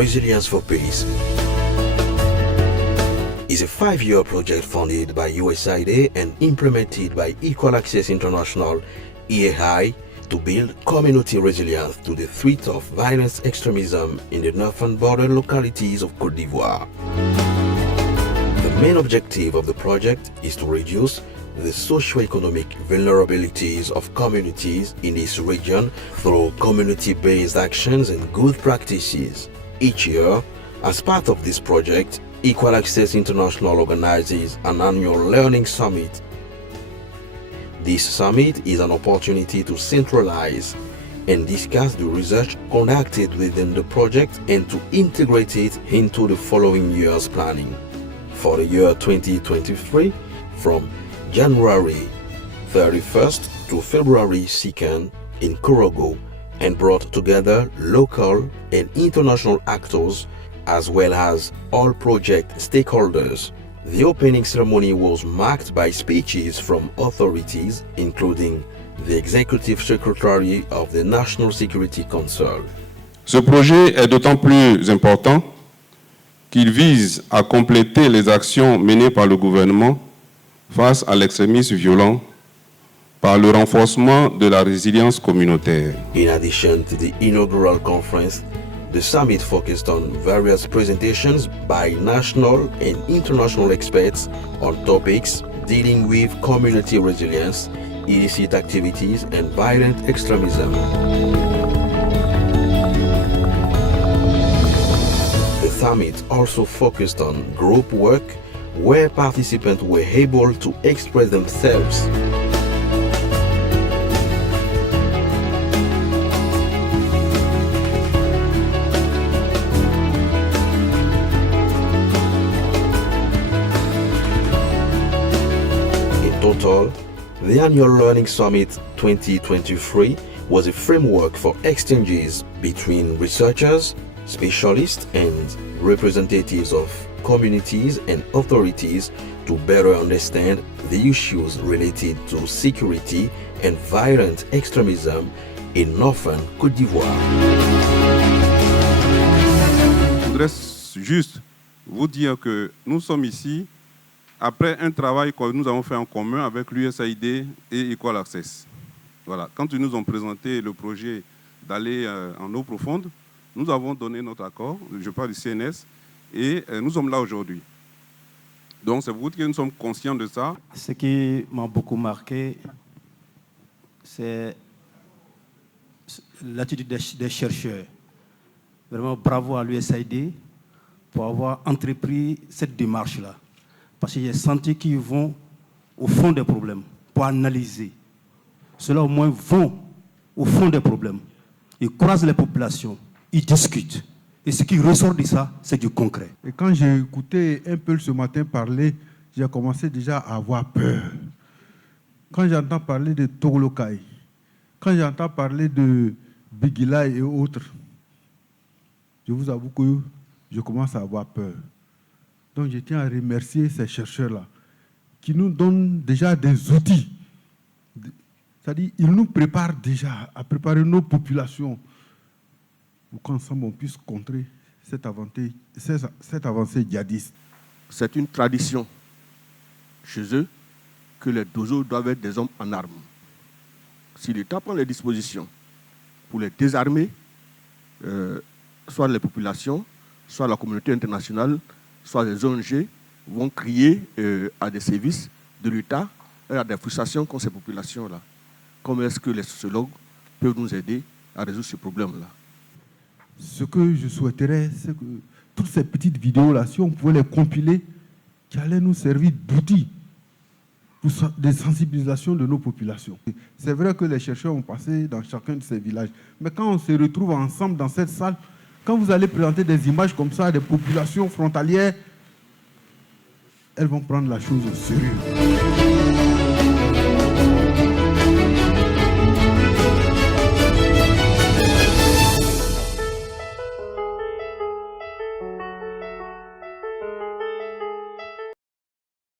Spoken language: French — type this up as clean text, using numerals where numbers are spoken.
Resilience for Peace is a 5-year project funded by USAID and implemented by Equal Access International, EAI, to build community resilience to the threat of violent extremism in the northern border localities of Côte d'Ivoire. The main objective of the project is to reduce the socio-economic vulnerabilities of communities in this region through community-based actions and good practices. Each year, as part of this project, Equal Access International organizes an annual learning summit. This summit is an opportunity to centralize and discuss the research conducted within the project and to integrate it into the following year's planning. For the year 2023, from January 31st to February 2nd in Korogo, and brought together local and international actors as well as all project stakeholders. The opening ceremony was marked by speeches from authorities, including the Executive Secretary of the National Security Council. Ce projet est d'autant plus important qu'il vise à compléter les actions menées par le gouvernement face à l'extrémisme violent par le renforcement de la résilience communautaire. In addition to the inaugural conference, the summit focused on various presentations by national and international experts on topics dealing with community resilience, illicit activities, and violent extremism. The summit also focused on group work, where participants were able to express themselves. Total, the Annual Learning Summit 2023 was a framework for exchanges between researchers, specialists, and representatives of communities and authorities to better understand the issues related to security and violent extremism in northern Côte d'Ivoire. Je voudrais juste vous dire que nous sommes ici après un travail que nous avons fait en commun avec l'USAID et Equal Access. Voilà. Quand ils nous ont présenté le projet d'aller en eau profonde, nous avons donné notre accord, je parle du CNS, et nous sommes là aujourd'hui. Donc c'est pour vous que nous sommes conscients de ça. Ce qui m'a beaucoup marqué, c'est l'attitude des chercheurs. Vraiment bravo à l'USAID pour avoir entrepris cette démarche-là. Parce que j'ai senti qu'ils vont au fond des problèmes pour analyser. Ceux-là au moins vont au fond des problèmes. Ils croisent les populations, ils discutent. Et ce qui ressort de ça, c'est du concret. Et quand j'ai écouté un peu ce matin parler, j'ai commencé déjà à avoir peur. Quand j'entends parler de Toglokai, quand j'entends parler de Bigilai et autres, je vous avoue que je commence à avoir peur. Donc je tiens à remercier ces chercheurs-là qui nous donnent déjà des outils. C'est-à-dire ils nous préparent déjà à préparer nos populations pour qu'ensemble on puisse contrer cette avancée djihadiste. C'est une tradition chez eux que les dozos doivent être des hommes en armes. Si l'État prend les dispositions pour les désarmer, soit les populations, soit la communauté internationale, soit les ONG vont crier à des services de l'État et à des frustrations contre ces populations-là. Comment est-ce que les sociologues peuvent nous aider à résoudre ce problème-là? Ce que je souhaiterais, c'est que toutes ces petites vidéos-là, si on pouvait les compiler, qui allaient nous servir d'outils pour des sensibilisations de nos populations. C'est vrai que les chercheurs ont passé dans chacun de ces villages, mais quand on se retrouve ensemble dans cette salle, quand vous allez présenter des images comme ça, des populations frontalières, elles vont prendre la chose au sérieux.